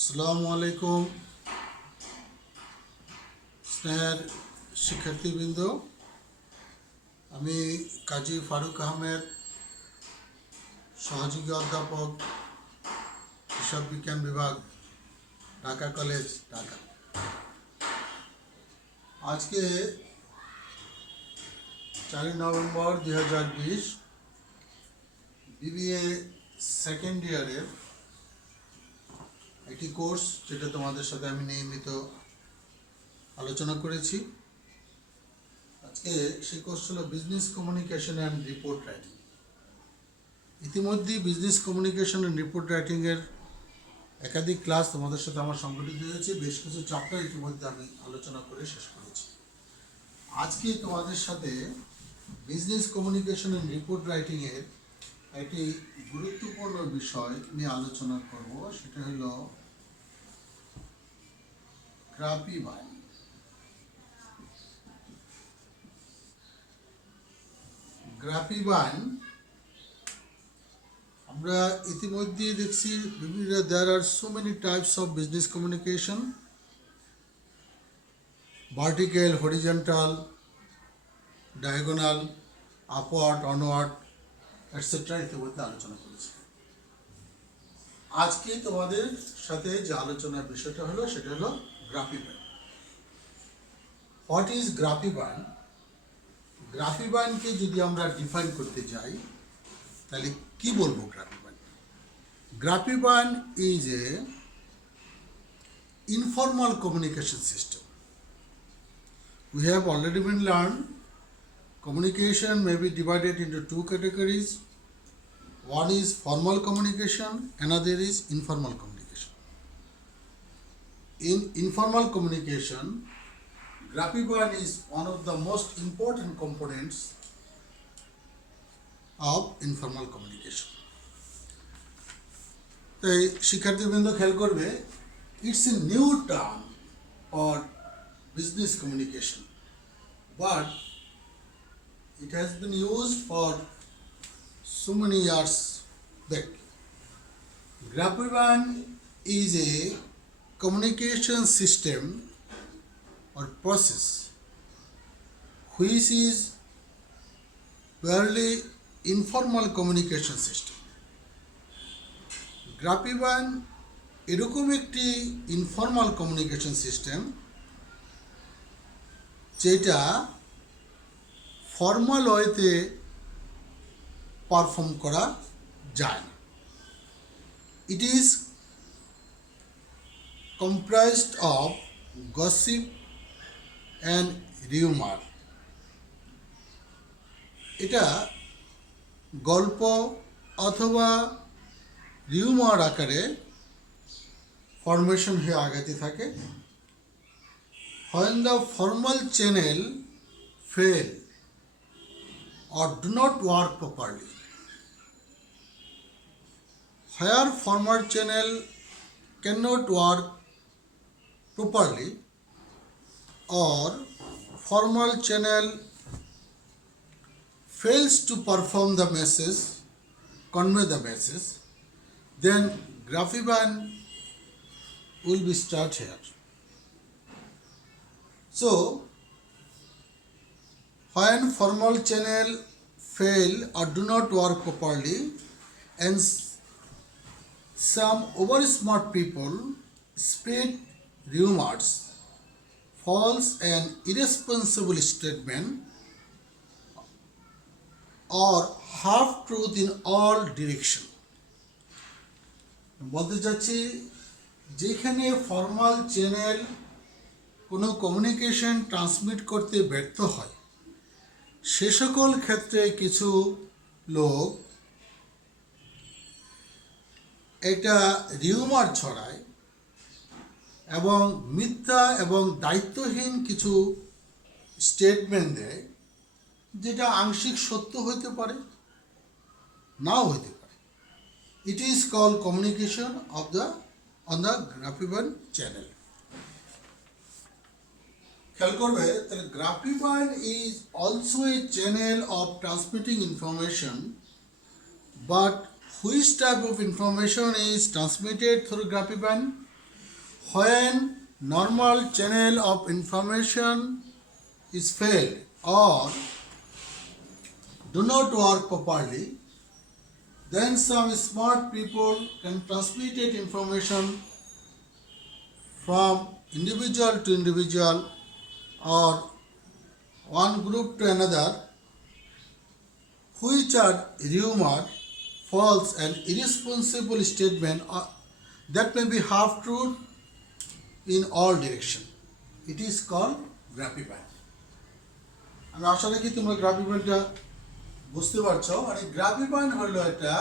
আসসালামু আলাইকুম স্নেহের শিক্ষার্থীবৃন্দ। আমি কাজী ফারুক আহমেদ, সহযোগী অধ্যাপক, হিসাব বিজ্ঞান বিভাগ, ঢাকা কলেজ, ঢাকা। আজকে 4 নভেম্বর 2020 বিবিএ সেকেন্ড ইয়ারের একটি কোর্স, যেটা তোমাদের সাথে আমি নিয়মিত আলোচনা করেছি। আজকে সেই কোর্স হলো business communication and report writing. ইতিমধ্যেই বিজনেস কমিউনিকেশন অ্যান্ড রিপোর্ট রাইটিংয়ের একাধিক ক্লাস তোমাদের সাথে আমার সংগঠিত হয়েছে। বেশ কিছু চ্যাপ্টার ইতিমধ্যে আমি আলোচনা করে শেষ করেছি। আজকে তোমাদের সাথে বিজনেস কমিউনিকেশন অ্যান্ড রিপোর্ট রাইটিংয়ের একটি গুরুত্বপূর্ণ বিষয় নিয়ে আলোচনা করব, সেটা হলো গ্রাফিবাইন। গ্রাফিবাইন আমরা ইতিমধ্যে দেখছি বিভিন্ন there are so many types of business communication, vertical, horizontal, diagonal, upward, onward, etc. ইতিমধ্যে আলোচনা করেছি। আজকে তোমাদের সাথে যে আলোচনার বিষয়টা হলো সেটা হলো গ্রাফিবাইন। হোয়াট ইজ গ্রাফিবাইন? গ্রাফিবাইনকে যদি আমরা ডিফাইন করতে যাই তাহলে কি বলবো? গ্রাফিবাইন is a informal communication system. We have already been learned communication may be divided into two categories. One is formal communication, another is informal communication. In informal communication, Graphibain is one of the most important components of informal communication. তাই শিক্ষার্থীবৃন্দ খেয়াল করবে, it's a new term for business communication, but it has been used for so many years back. Graphibain is a communication system or process which is purely informal communication system. গ্রাফিবাইন এরকম একটি informal communication system যেটা ফর্মাল ওয়েতে পারফর্ম করা যায় না। It is comprised of gossip and rumour. এটা গল্প অথবা রিউমার আকারে ফরমেশন হয়ে আগাতে থাকে। When the formal channel fail or do not work properly, where formal channel cannot work properly or formal channel fails to perform the message, convey the message, then Graphibain will be start here. So, when formal channel fail or do not work properly, and some over smart people spread rumors, false and irresponsible statement, or half truth in all direction. বলতে চাচ্ছি, যেখানে formal channel কোনো communication transmit করতে ব্যর্থ হয়, সে সকল ক্ষেত্রে কিছু লোক একটা রিউমার ছড়ায় এবং মিথ্যা এবং দায়িত্বহীন কিছু স্টেটমেন্ট দেয়, যেটা আংশিক সত্য হতে পারে, নাও হতে পারে। It is called communication on the Graphibain channel. খেয়াল করবে, তাহলে Graphibain is also a channel of transmitting information, but which type of information is transmitted through Graphibain? when normal channel of information is failed or do not work properly, then some smart people can transmit information from individual to individual or one group to another, which are rumor, false and irresponsible statement that may be half truth in all direction. It is called গ্রাফিপাইন। আমি আশা রাখি তোমরা গ্রাফিপাইনটা বুঝতে পারছো। মানে গ্রাফিপাইন হলো একটা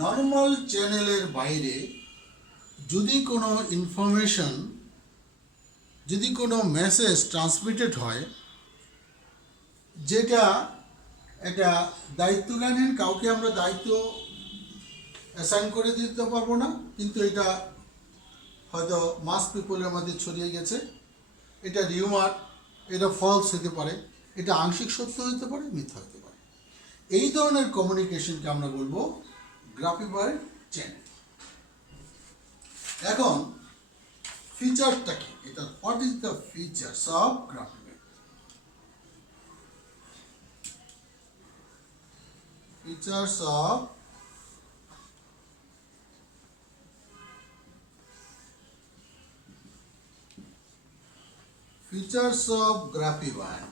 নর্মাল চ্যানেলের বাইরে যদি কোনো ইনফরমেশন, যদি কোনো মেসেজ ট্রান্সমিটেড হয়, যেটা একটা দায়িত্বজ্ঞানহীন কাউকে আমরা দায়িত্ব অ্যাসাইন করে দিতে পারবো না, কিন্তু এটা হয়তো মাস পিপলের মধ্যে ছড়িয়ে গেছে, এটা রিউমার, এটা ফলস হতে পারে, এটা আংশিক সত্য হতে পারে, মিথ্যা হতে পারে। এই ধরনের কমিউনিকেশনকে আমরা বলবো গ্রাফিপাইন চ্যানেল। এখন ফিচারটা কি? এটা what is the features of grapevine? Features of grapevine.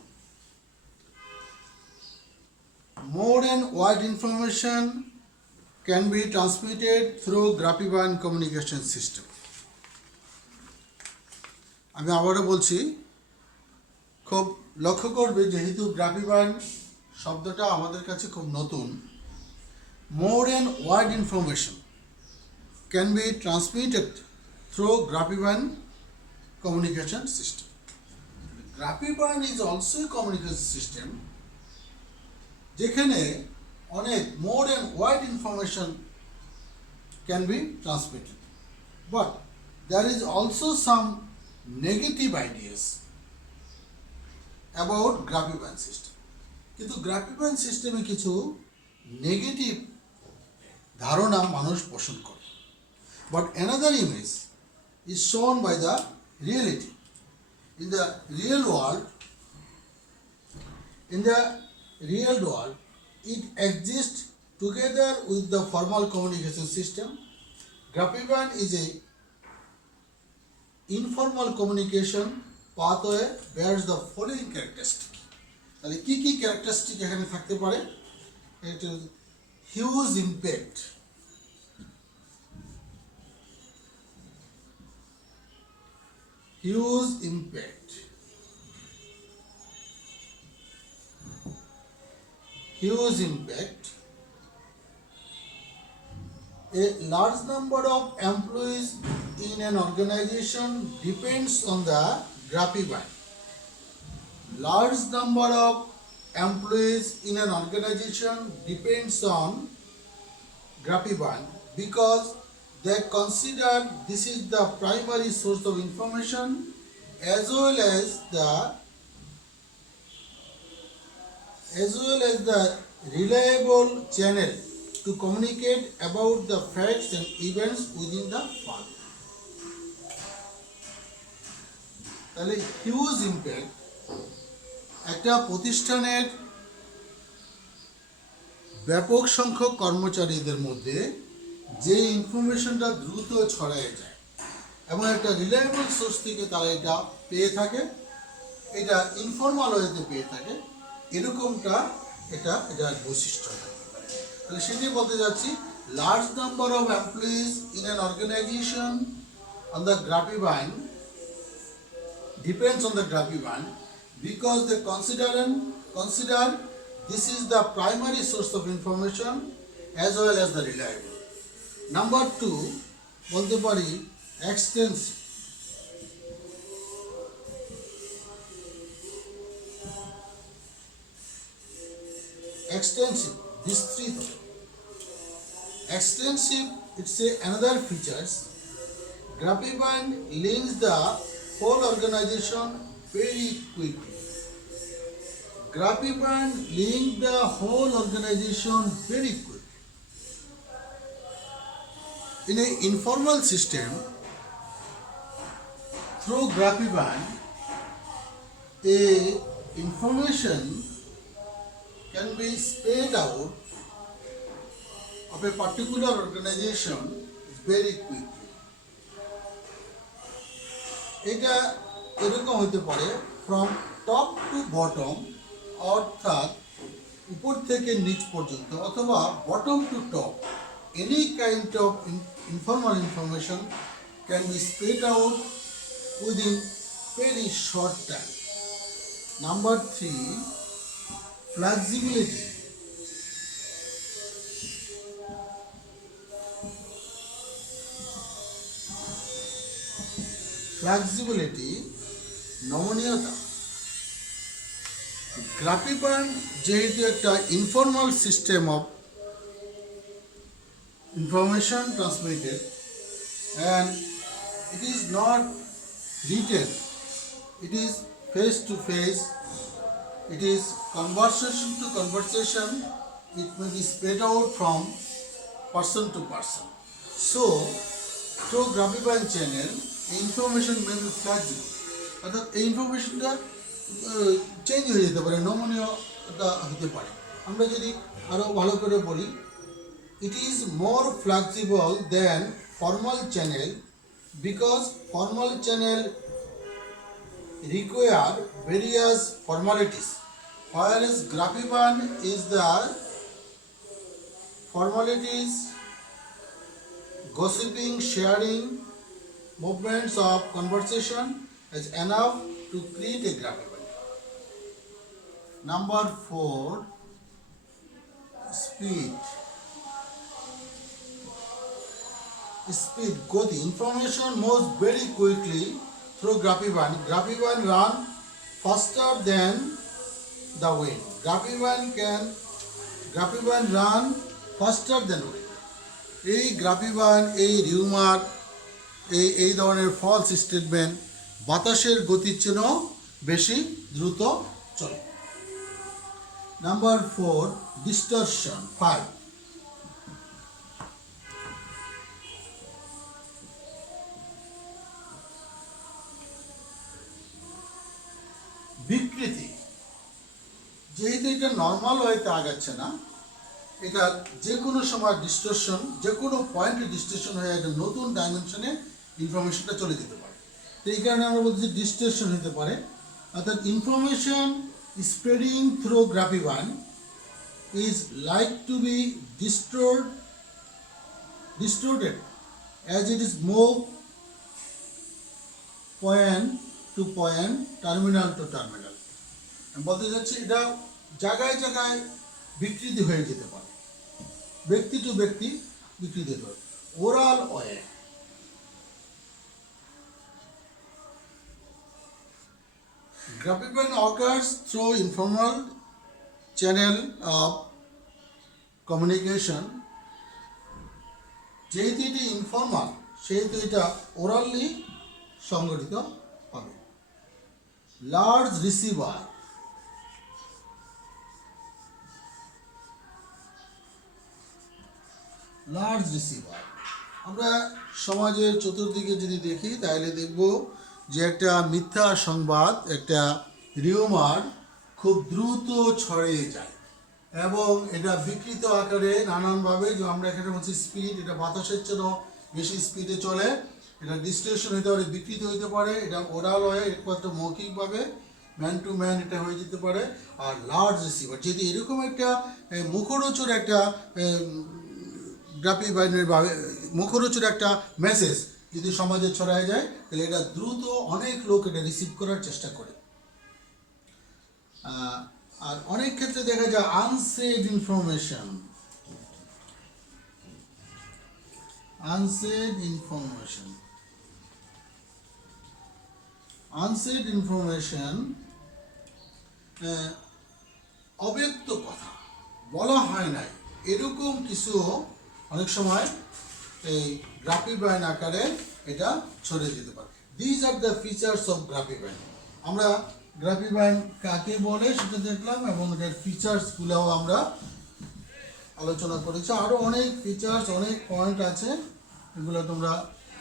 More and wide information can be transmitted through grapevine communication system. আমি আবারও বলছি, খুব লক্ষ্য করবে, যেহেতু গ্রাফিপাইন শব্দটা আমাদের কাছে খুব নতুন। More and wide information can be transmitted through grapevine communication system. গ্রাফিপাইন is also a communication system যেখানে অনেক more and wide information can be transmitted, but there is also some negative ideas about গ্রাফিপাইন system. কিন্তু গ্রাফিপাইন সিস্টেমে কিছু নেগেটিভ ধারণা মানুষ পোষণ করে। But another image is shown by the reality. In the real world, it exists together with the formal communication system. গ্রাফিপাইন is a informal communication pathway bears the following characteristic. তাহলে কি কি ক্যারেক্টারিস্টিক এখানে থাকতে পারে? এটা huge impact, huge impact, a large number of employees in an organization depends on the গ্রাফিপাইন. Large number of employees in an organization depends on গ্রাফিপাইন because they consider this is the primary source of information as well as the reliable channel to communicate about the facts and events within the firm. তাহলে huge impact, একটা প্রতিষ্ঠানের ব্যাপক সংখ্যক কর্মচারীদের মধ্যে যে ইনফরমেশনটা দ্রুত ছড়ায় যায় এবং একটা রিলায়েবল সোর্স থেকে তারা এটা পেয়ে থাকে, এটা ইনফর্মাল ওয়েতে পেয়ে থাকে, এরকমটা এটার বৈশিষ্ট্য। তাহলে সেটি বলতে যাচ্ছি, large number of employees in an organisation on the grapevine depends on the grapevine because they consider this is the primary source of information as well as the reliable. Number 2 বলতে পারি extensive. বিস্তৃত। Extensive, it's another features. গ্রাফিপাইন links the whole organization very quickly. গ্রাফিপাইন link the whole organization very quickly. In an informal system, through Grapevine, a information can be spread out of a particular organization very quickly. এটা এরকম হতে পারে from top to bottom, অর্থাৎ উপর থেকে নিচ পর্যন্ত, অথবা bottom to top. Any kind of informal information can be spread out within very short time. Number 3, flexibility. Flexibility, নমনীয়তা। গ্রাফিবান যেহেতু একটা informal system of information transmitted and it is not written, it is face to face, it is conversation to conversation, it may be spread out from person to person. So through Grapevine channel information may be flexible, অর্থাৎ এই ইনফরমেশনটা চেঞ্জ হয়ে যেতে পারে, নমনীয়তা হতে পারে। আমরা যদি আরও ভালো করে বলি, it is more flexible than formal channel because formal channel require various formalities, whereas Grapevine is the formalities, gossiping, sharing, movements of conversation is enough to create a Grapevine. Number 4, speed. Speed, goti, information moves very quickly through Grapevine. Grapevine run faster than the wind. Grapevine run faster than wind. এই গ্রাফিবান, এই রিউমার, এই ধরনের false statement বাতাসের গতির চেয়েও বেশি দ্রুত চলে। নাম্বার 4, ডিস্টরশন। 5, বিকৃতি। যেহেতু এটা নর্মাল ওয়েতে আগাচ্ছে না, এটা যে কোনো সময় ডিস্টরশন, যে কোনো পয়েন্টে ডিস্টরশন হয়ে একটা নতুন ডাইমেনশনে ইনফরমেশনটা চলে যেতে পারে। তো এই কারণে আমরা বলছি ডিস্টরশন হতে পারে। অর্থাৎ information spreading through grapevine is like to be distorted as it is moved point to point, terminal to terminal. আমি বলতে চাচ্ছি এটা জায়গায় জায়গায় বিকৃতি হয়ে যেতে পারে, ব্যক্তি টু ব্যক্তি বিকৃতি হতে পারে। Oral way, Grapevine occurs through informal channel of communication. যেহেতু এটি ইনফর্মাল, সেহেতু এটা ওরালি সংগঠিত হবে। লার্জ রিসিভার, আমরা সমাজের চতুর্দিকে যদি দেখি তাহলে দেখব যে একটা মিথ্যা সংবাদ, একটা রিউমার খুব দ্রুত ছড়িয়ে যায় এবং এটা বিকৃত আকারে নানানভাবে, যে আমরা এখানে বলছি স্পিড, এটা বাতাসের জন্য বেশি স্পিডে চলে, এটা ডিস্ট্রেশন হতে পারে, বিকৃত হতে পারে, এটা ওরাল হয়ে একমাত্র মৌখিকভাবে ম্যান টু ম্যান এটা হয়ে যেতে পারে। আর লার্জ রিসিভার, যদি এরকম একটা মুখরোচর একটা গ্রাফিবাইনের মুখরোচর একটা মেসেজ যদি সমাজে ছড়ায় যায়, তাহলে এটা দ্রুত অনেক লোক এটা রিসিভ করার চেষ্টা করে। আর অনেক ক্ষেত্রে দেখা যায় আনসেড ইনফরমেশন, অব্যক্ত কথা, বলা হয় নাই, এরকম কিছু অনেক সময় এই গ্রাফিবাইন আকারে এটা ছড়িয়ে যেতে পারে। These are the features of grapevine. আমরা গ্রাফিবাইন কাকে বলে সেটা দেখলাম এবং এটার ফিচার্সগুলোও আমরা আলোচনা করেছি। আরও অনেক ফিচার্স, অনেক পয়েন্ট আছে, এগুলো তোমরা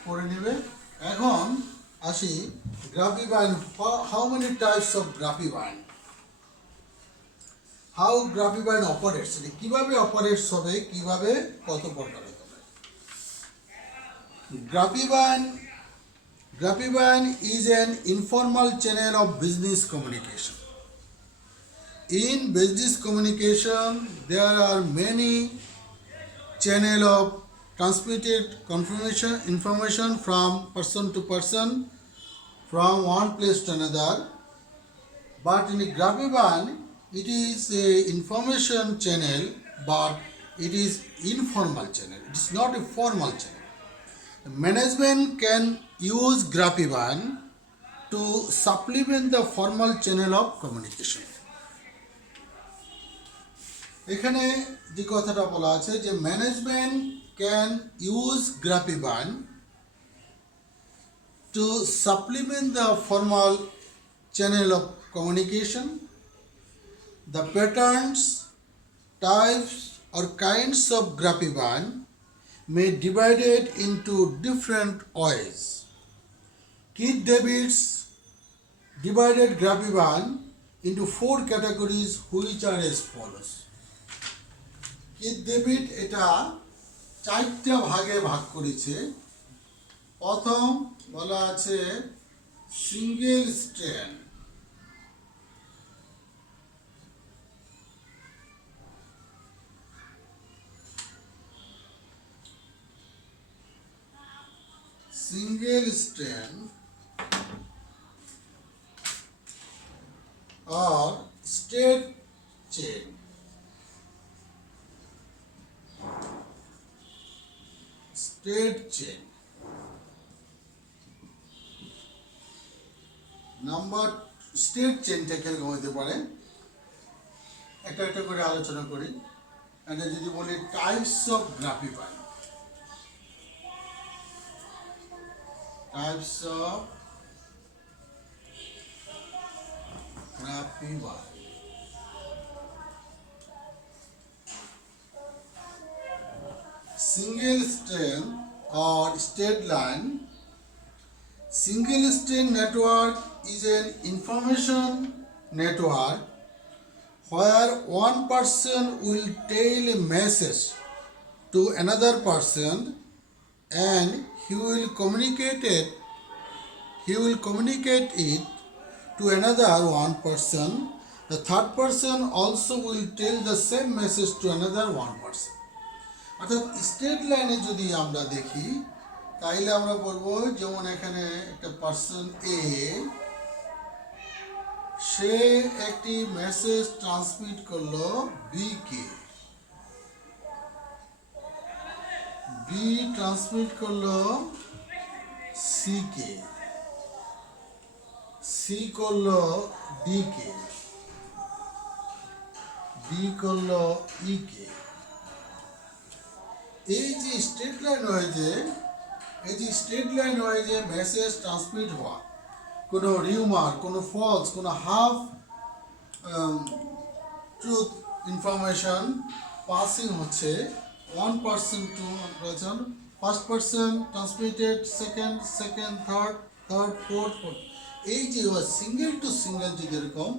পড়ে নেবে। এখন আসি grapevine. How many types of grapevine, how grapevine operates, কিভাবে অপারেটস হবে, কিভাবে কত প্রকার হতে পারে। গ্রাফিবাইন is an informal channel of business communication. In business communication, there are many channel of transmitted information from person to person, from one place to another. But in Grapevine, it is a information channel, but it is informal channel. It is not a formal channel. Management can use Grapevine to supplement the formal channel of communication. এখানে যে কথাটা বলা আছে যে management can use grapevine to supplement the formal channel of communication. The patterns, types or kinds of grapevine may divided into different ways. Keith Davids divided grapevine into 4 categories which are as follows. Keith David এটা 4টা ভাগে ভাগ করেছে। প্রথম বলা আছে single strand, or straight chain. Number straight চেনটা কিরকম হতে পারে একটা একটা করে আলোচনা করি। এটা যদি বলি types of grapevine, single strand or straight line. Single strand network is an information network where one person will tell a message to another person and he will communicate it to another one person. The third person also will tell the same message to another one person. অর্থাৎ স্ট্রেট লাইনে যদি আমরা দেখি তাইলে আমরা বলবো যেমন এখানে একটা পার্সন এ, সে একটি মেসেজ ট্রান্সমিট করলো বি কে, বি ট্রান্সমিট করলো সি কে, সি করলো ডি কে, ডি করলো ই কে। এই যে স্ট্রেট লাইন ওয়াইজে মেসেজ ট্রান্সমিট হওয়া, কোনো রিউমার, কোনো ফলস, কোনো হাফ ট্রুথ ইনফরমেশন পাসিং হচ্ছে one person to person, first person transmitted, second, third, fourth. এই যে সিঙ্গেল টু সিঙ্গেল যদি এরকম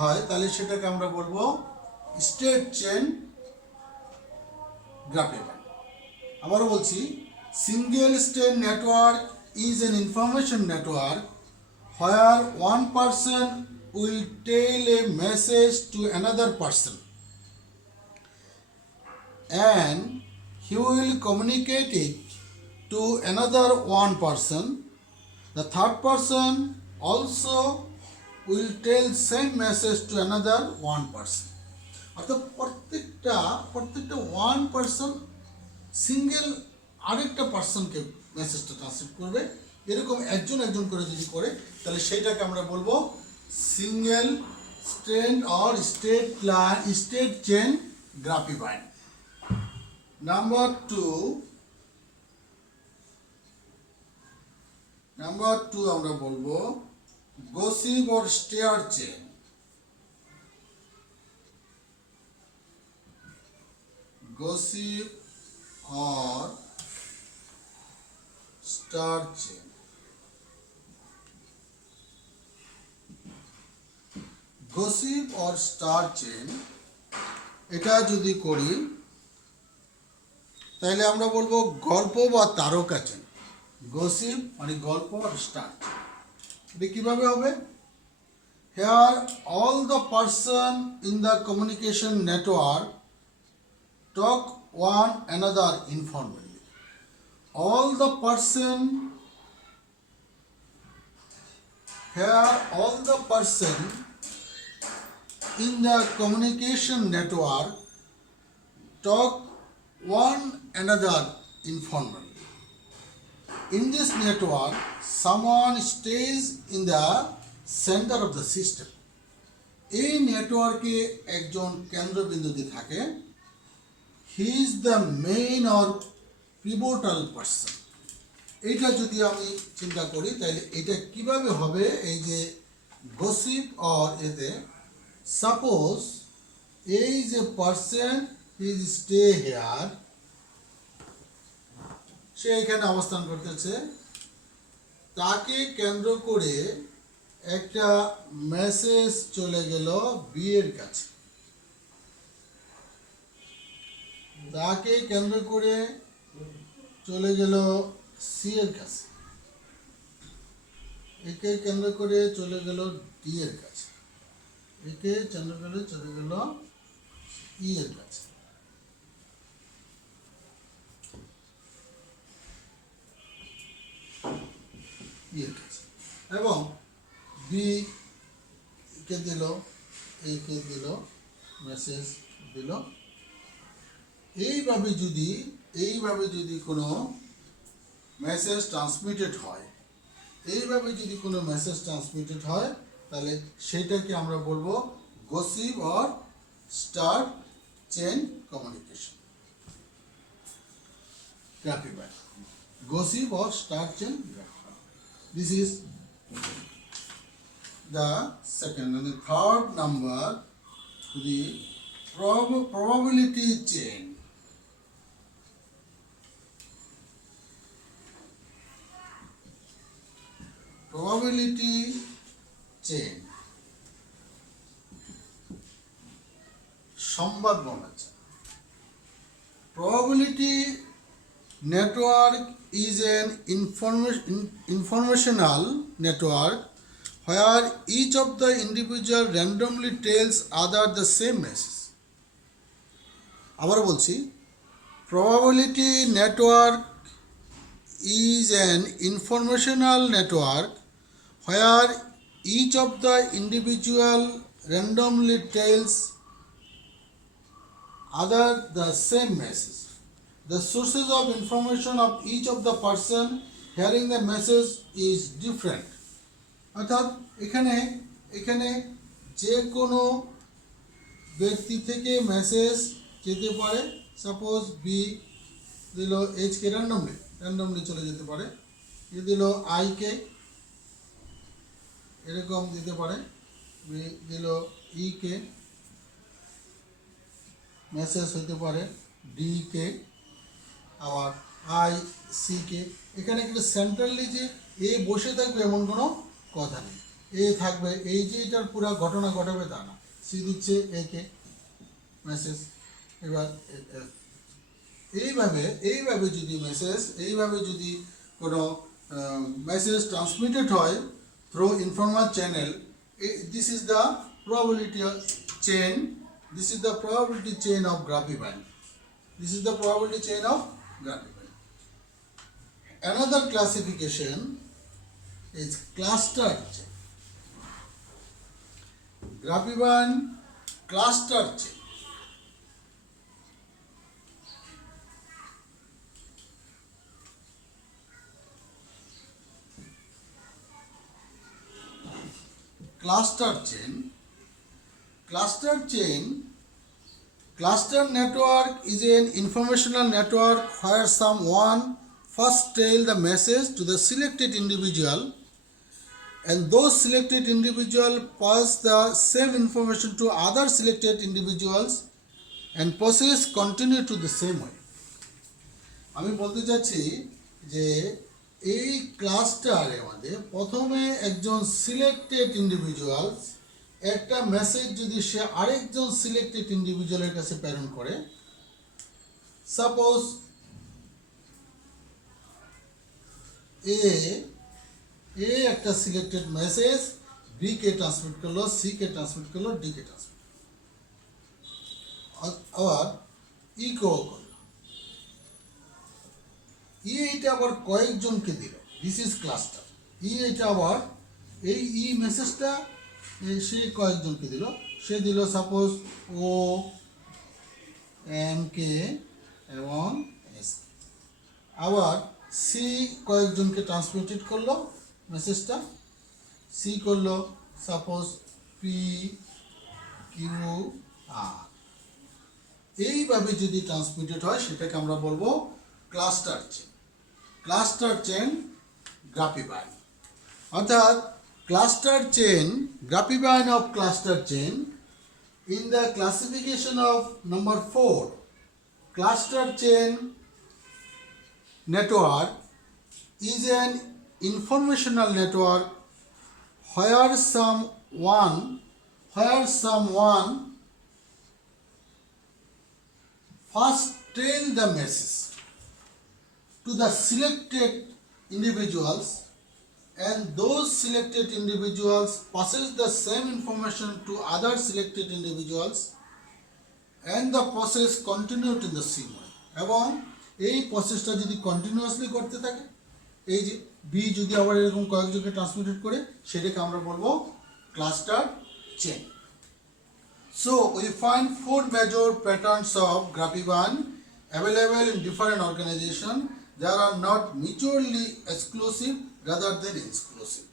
হয় তাহলে সেটাকে আমরা বলবো স্ট্রেট চেন গ্রাফিবাইন। আবারও বলছি, single strain network is an information network where one person will tell a message to another person and he will communicate it to another one person. The third person also will tell same message to another one person. অর্থাৎ প্রত্যেকটা one person single আরেকটা পার্সনকে মেসেজটা ট্রান্সমিট করবে। এরকম একজন করে যদি করে তাহলে সেইটাকে আমরা বলবো single strand or straight chain grapevine. Number two আমরা বলবো gossip or star chain. Gossip or star chain. Gossip or star chain এটা যদি করি তাহলে আমরা বলবো গল্প বা তারকা চেন। গসিপ মানে গল্প আর স্টার চেন এটা কিভাবে হবে? Here all the person in the communication network talk one another informally. All the person here all the person in the communication network talk one another informally. In this network, someone stays in the center of the system. এই নেটওয়ার্কে একজন কেন্দ্রবিন্দুতে থাকে। He is the main or pivotal person. এইটা যদি আমি চিন্তা করি তাহলে এটা কিভাবে হবে? এই যে গসিপ অর এতে সাপোজ এই যে পার্সন ইজ স্টে হেয়ার, সে এখানে অবস্থান করতেছে, তাকে কেন্দ্র করে একটা মেসেজ চলে গেল বি এর কাছে। তাকে কেন্দ্র করে চলে গেল সি এর কাছে, একে কেন্দ্র করে চলে গেল ডি এর কাছে, একে কেন্দ্র করে চলে গেল ই এর কাছে। এবং বি কে দিল, এ কে দিল, মেসেজ দিল। এইভাবে যদি কোনো মেসেজ ট্রান্সমিটেড হয়, তাহলে সেটাকে আমরা বলবো gossip or star chain communication. Grapevine gossip or star chain graph. This is the second. And the third number, the probability chain. Probability chain. সম্ভাব্যতা chain. Probability network is an informational network where each of the individual randomly tells other the same message. আবার বলছি, probability network is an informational network where each of the individual randomly tells other the same message. The sources of information of each of the person hearing the message is different. অর্থাৎ এখানে যে কোনো ব্যক্তি থেকে মেসেজ যেতে পারে। Suppose B দিল HK randomly চলে যেতে পারে, এ দিল আইকে এরকম দিতে পারে, বি দিল ইকে মেসেজ হতে পারে, ডি কে আবার আই সি কে। এখানে কিন্তু সেন্ট্রালি যে এ বসে থাকবে এমন কোনো কথা নেই, এ থাকবে, এই যে এটার পুরো ঘটনা ঘটাবে তা না। সি দিচ্ছে এ কে মেসেজ। এবার এইভাবে যদি কোনো মেসেজ ট্রান্সমিটেড হয় through informal channel, this is the probability chain. This is the probability chain of Grapevine. Another classification is cluster chain. Grapevine cluster chain. Cluster network is an informational network where someone first tell the message to the selected individual and those selected individual pass the same information to other selected individuals and process continue to the same way. আমি বলতে চাচ্ছি যে এই ক্লাস্টারের মধ্যে প্রথমে একজন selected individuals একটা মেসেজ যদি সে আরেকজন সিলেক্টেড ইন্ডিভিজুয়ালের কাছে প্রেরণ করে, সাপোজ এ একটা সিলেক্টেড মেসেজ বি কে ট্রান্সমিট করলো, সি কে ট্রান্সমিট করলো, ডি কে ট্রান্সমিট, আবার ই কেও করলো, এইটা আবার কয়েকজনকে দিল, দিস ইজ ক্লাস্টার। এইটা আবার এই মেসেজটা সে কয়েকজনকে দিল, সে দিল সাপোজ ও এম কে এবং এস। আবার সি কয়েকজনকে ট্রান্সমিটেড করলো মেসেজটা, সি করলো সাপোজ পি কিউ আর। এইভাবে যদি ট্রান্সমিটেড হয় সেটাকে আমরা বলবো cluster chain. Cluster chain grapevine, অর্থাৎ cluster chain, grapevine of cluster chain in the classification of number 4, cluster chain network is an informational network where someone first tell the message to the selected individuals, and those selected individuals passes the same information to other selected individuals, and the process continued in the same way. এবং এই প্রসেসটা যদি কন্টিনিউয়াসলি করতে থাকে, এই যে বি যদি আবার এরকম কয়েকজনকে ট্রান্সমিটেড করে, সেটাকে আমরা বলবো cluster chain. So we find 4 major patterns of Graphivan available in different organizations. They are not mutually exclusive, rather than exclusive.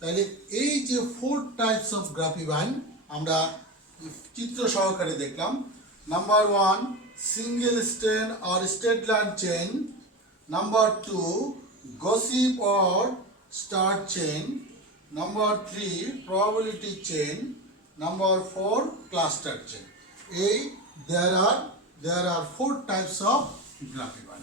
তাহলে এই যে 4 টাইপস অফ গ্রাফিবাইন আমরা চিত্র সহকারে দেখলাম। নাম্বার 1 single stand or straight line chain, number 2 gossip or star chain, number 3 probability chain, number 4 cluster chain. এই there are 4 types of গ্রাফিবাইন।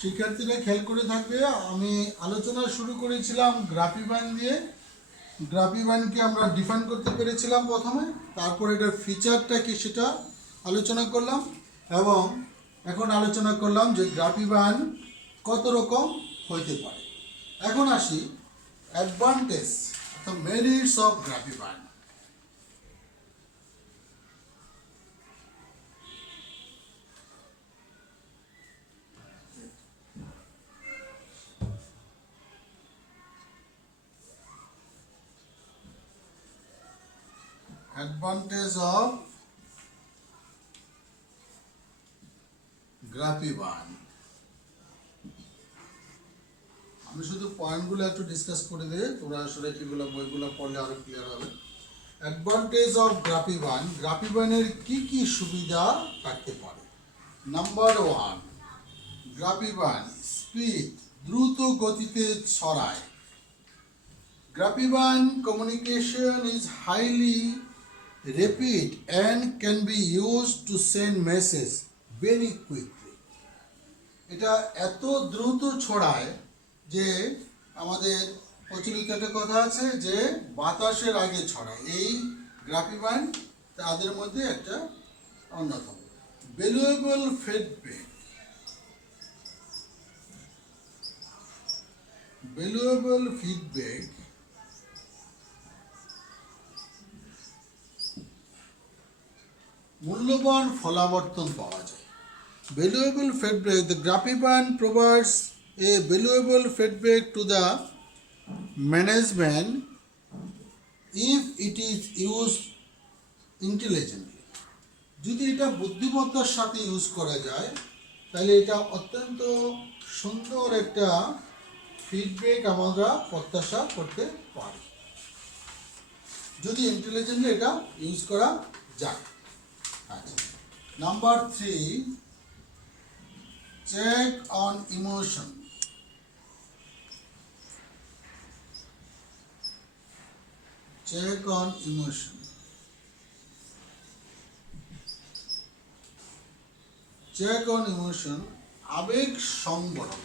শিক্ষার্থীরা খেয়াল করে থাকবে, আমি আলোচনা শুরু করেছিলাম গ্রাফিবাইন দিয়ে। গ্রাফিবাইনকে আমরা ডিফাইন করতে পেরেছিলাম প্রথমে, তারপর এটার ফিচারটা কি সেটা আলোচনা করলাম, এবং এখন আলোচনা করলাম যে গ্রাফিবাইন কত রকম হইতে পারে। এখন আসি অ্যাডভান্টেজ অর্থাৎ মেরিটস অফ গ্রাফিবাইন। Advantage of গ্রাফিবাইন, আমি শুধু পয়েন্টগুলো একটু ডিসকাস করে দিই, তোমরা আসলে কিগুলো বইগুলো পড়লে আরো ক্লিয়ার হবে। অ্যাডভান্টেজ অফ গ্রাফিবাইন, গ্রাফিবাইনের কি কি সুবিধা থাকতে পারে। নাম্বার 1, গ্রাফিবাইন স্পিড, দ্রুত গতিতে ছড়ায়। Grapevine communication is highly rapid and can be used to send message very quickly. এটা এত দ্রুত ছড়ায় যে আমাদের প্রচলিত একটা কথা আছে যে বাতাসের আগে ছড়ায়। এই গ্রাফিবাইন তাদের মধ্যে একটা অন্যতম। ভ্যালুয়েবল ফিডব্যাক, ভ্যালুয়েবল ফিডব্যাক মূল্যবান ফলাবর্তন পাওয়া যায়। Valuable feedback, the grapevine provides a valuable feedback to the management if it is use intelligently. যদি এটা বুদ্ধিমত্তার সাথে ইউজ করা যায় তাহলে এটা অত্যন্ত সুন্দর একটা ফিডব্যাক আমরা প্রত্যাশা করতে পারি, যদি ইন্টেলিজেন্টলি এটা ইউজ করা যায়। Number 3, check on emotion. Check on emotion. Check on emotion, আবেগ সংবরণ।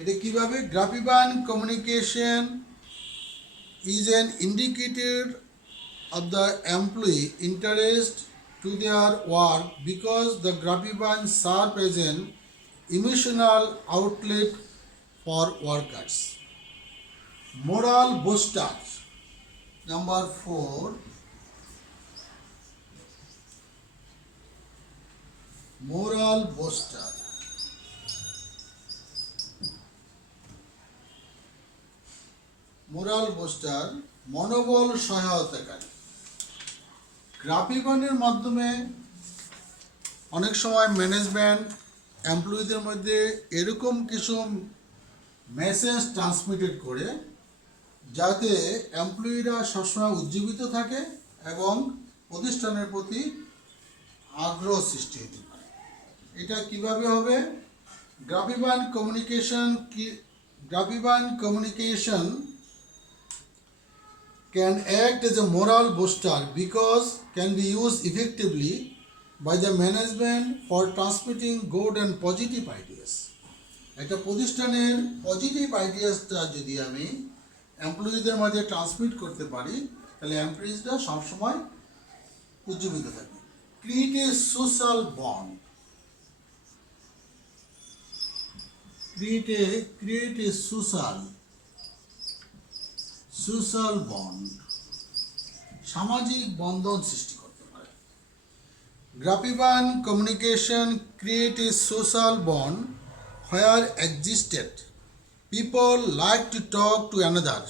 এটা কিভাবে? গ্রাফিবাইন communication is an indicator of the employee interest to their work because the grapevine serve as an emotional outlet for workers. Moral boosters. Number 4. Moral booster. Moral booster মনোবল সহায়তাকারী। গ্রাফিকনের মাধ্যমে অনেক সময় ম্যানেজমেন্ট এমপ্লয়িদের মধ্যে এরকম কিছু মেসেজ ট্রান্সমিটেড করে যাতে এমপ্লয়িরা সবসময় উজ্জীবিত থাকে এবং প্রতিষ্ঠানের প্রতি আগ্রহ সৃষ্টি হতে পারে। এটা কিভাবে হবে? গ্রাফিকন communication can act as a moral booster because can be used effectively by the management for transmitting good and positive ideas. একটা প্রতিষ্ঠানের পজিটিভ আইডিয়াসটা যদি আমি এমপ্লয়িদের মাঝে ট্রান্সমিট করতে পারি তাহলে এমপ্লয়িজরা সবসময় উজ্জীবিত থাকবে। Create a social bond. Create a social bond, সামাজিক বন্ধন সৃষ্টি করতে পারে। Grapevine communication create a social bond where existed people like to talk to another,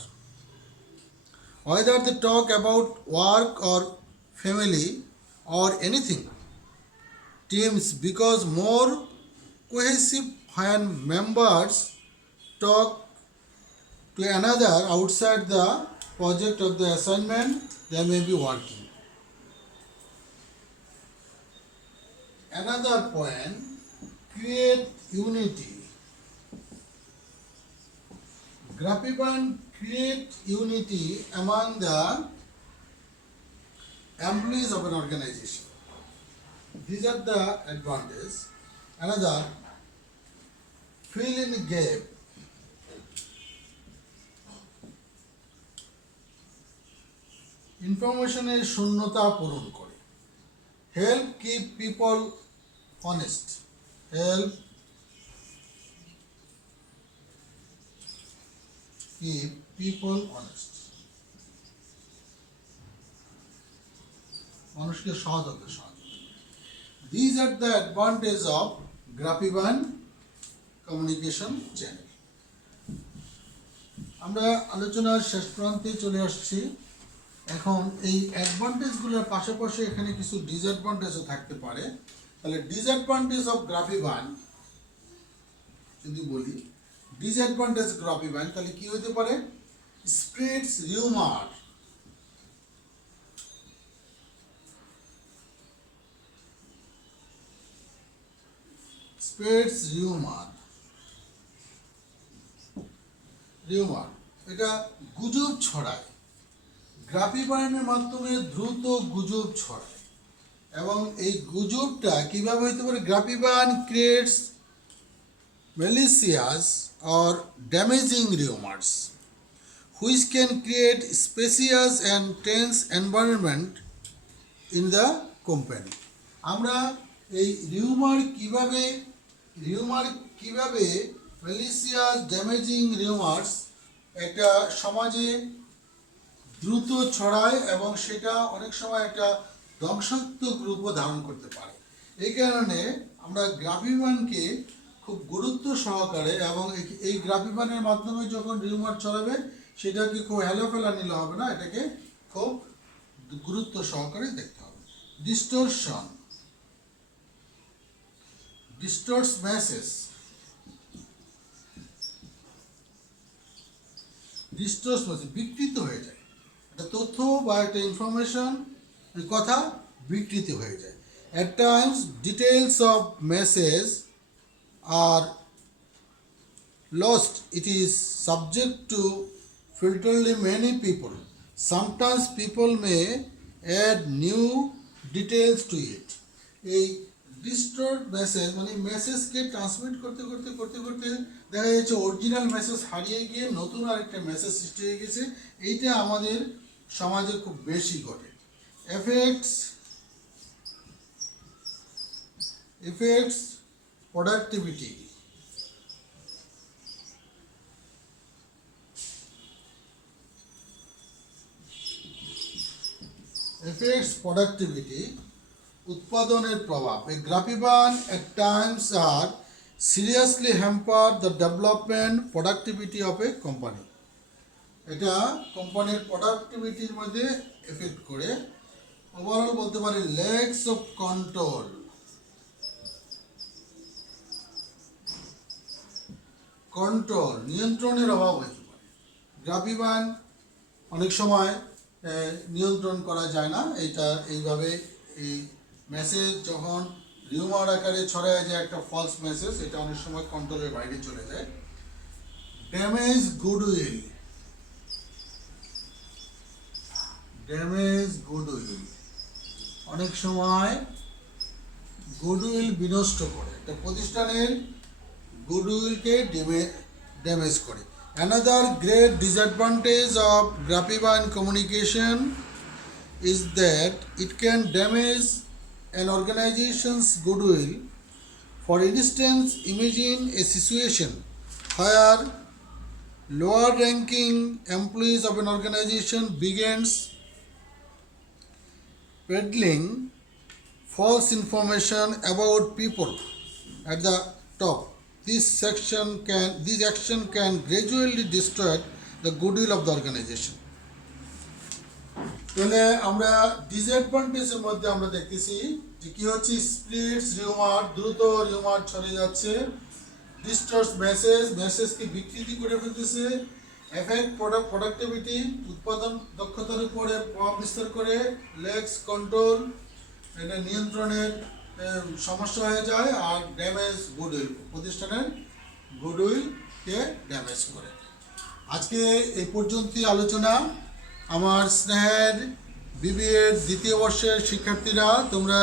whether they talk about work or family or anything. Teams because more cohesive when members talk to another outside the project of the assignment they may be working. Another point, create unity. Graphican create unity among the employees of an organization. These are the advantages. Another, fill in the gap. ইনফরমেশনের শূন্যতা পূরণ করে। Help keep people honest. Help keep people honest. মানুষকে সৎ হতে সাহায্য করে। These are the advantage of grapevine communication channel. আমরা আলোচনার শেষ প্রান্তে চলে আসছি। এখন এই অ্যাডভান্টেজগুলোর পাশাপাশি এখানে কিছু ডিসঅ্যাডভান্টেজও থাকতে পারে। তাহলে ডিসঅ্যাডভান্টেজ অফ গ্রাফিকন যদি বলি, ডিসঅ্যাডভান্টেজ গ্রাফিকন তাহলে কি হতে পারে? Spreads rumour. Spreads rumour. এটা গুজব ছড়ায়। গ্রাফিকনের মাধ্যমে দ্রুত গুজব ছড়ায় এবং এই গুজবটা কিভাবে হতে পারে? গ্রাফিকন creates malicious or damaging rumors which can create spacious and tense environment in the company. আমরা এই রিউমার কিভাবে malicious damaging rumors একটা সমাজে দ্রুত ছড়ায় এবং সেটা অনেক সময় একটা ধ্বংসাত্মক রূপও ধারণ করতে পারে। এই কারণে আমরা গ্রাফিকনকে খুব গুরুত্ব সহকারে এবং এই গ্রাফিকনের মাধ্যমে যখন রিউমার ছড়াবে সেটাকে খুব হেলাফেলা নিলে হবে না, এটাকে খুব গুরুত্ব সহকারে দেখতে হবে। ডিস্টোরশন, ডিস্টোর্টস মেসেজ। ডিস্টোর্টস মেসেজ বিকৃত হয়ে যায়। একটা তথ্য বা একটা ইনফরমেশন কথা বিকৃত হয়ে যায়। At times details of message are lost. It is subject to filterly many people. Sometimes people may add new details to it. এই ডিস্টর্ট মেসেজ মানে মেসেজকে ট্রান্সমিট করতে করতে করতে করতে দেখা যাচ্ছে অরিজিনাল মেসেজ হারিয়ে গিয়ে নতুন আরেকটা মেসেজ সৃষ্টি হয়ে গেছে। এইটা আমাদের সমাজে খুব বেশি ঘটে। Effects productivity. উৎপাদনের প্রভাব। A Graphiban at times are seriously hamper the development productivity of a company. এটা কোম্পানির প্রোডাক্টিভিটির মধ্যে এফেক্ট করে। ওভারঅল বলতে পারি ল্যাকস অফ কন্ট্রোল। নিয়ন্ত্রণের অভাব হতে পারে। গ্রাফিবান অনেক সময় নিয়ন্ত্রণ করা যায় না। এটা এইভাবে এই মেসেজ যখন রিউমার আকারে ছড়ায় যায় একটা ফলস মেসেজ, এটা অনেক সময় কন্ট্রোলের বাইরে চলে যায়। Damage goodwill. অনেক সময় গুডউইল বিনষ্ট করে, একটা প্রতিষ্ঠানের গুডউইলকে ড্যামেজ করে। Another great disadvantage of Graphiban communication is that it can damage an organization's goodwill. For instance, imagine a situation where lower ranking employees of an organization begins peddling false information about people at the top. This action can gradually destroy the goodwill of the organization. তাহলে আমরা ডিসঅ্যাডভান্টেজের মধ্যে আমরা দেখতেছি যে কি হচ্ছে, splits rumour, দ্রুত রিউমার ছড়িয়ে যাচ্ছে। ডিস্টর্টস মেসেজকে বিকৃতি করে ফেলতেছে। এফেক্ট প্রোডাক্টিভিটি, উৎপাদন দক্ষতার উপরে প্রভাব বিস্তার করে। ল্যাকস কন্ট্রোল, এটা নিয়ন্ত্রণের সমস্যা হয়ে যায়। আর ড্যামেজ গুডউইল, প্রতিষ্ঠানের গুডউইলকে ড্যামেজ করে। আজকে এই পর্যন্তই আলোচনা। আমার স্নেহের বিবিএর দ্বিতীয় বর্ষের শিক্ষার্থীরা, তোমরা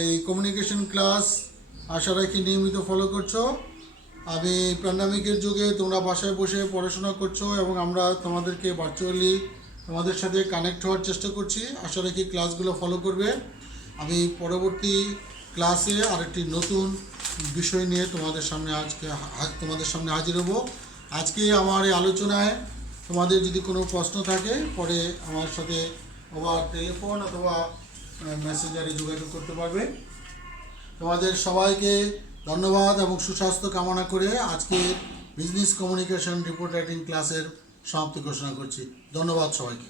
এই কমিউনিকেশন ক্লাস আশা রাখি নিয়মিত ফলো করছো। আমি প্যান্ডামিকের যুগে তোমরা বাসায় বসে পড়াশোনা করছো এবং আমরা তোমাদেরকে ভার্চুয়ালি তোমাদের সাথে কানেক্ট হওয়ার চেষ্টা করছি। আশা রাখি ক্লাসগুলো ফলো করবে। আমি পরবর্তী ক্লাসে আরেকটি নতুন বিষয় নিয়ে তোমাদের সামনে হাজির হব। আজকে আমার এই আলোচনায় তোমাদের যদি কোনো প্রশ্ন থাকে পরে আমার সাথে ওভার টেলিফোন অথবা মেসেঞ্জারে যোগাযোগ করতে পারবে। তোমাদের সবাইকে ধন্যবাদ এবং সুস্বাস্থ্য কামনা করে আজকে বিজনেস কমিউনিকেশন রিপোর্ট রাইটিং ক্লাসের সমাপ্তি ঘোষণা করছি। ধন্যবাদ সবাইকে।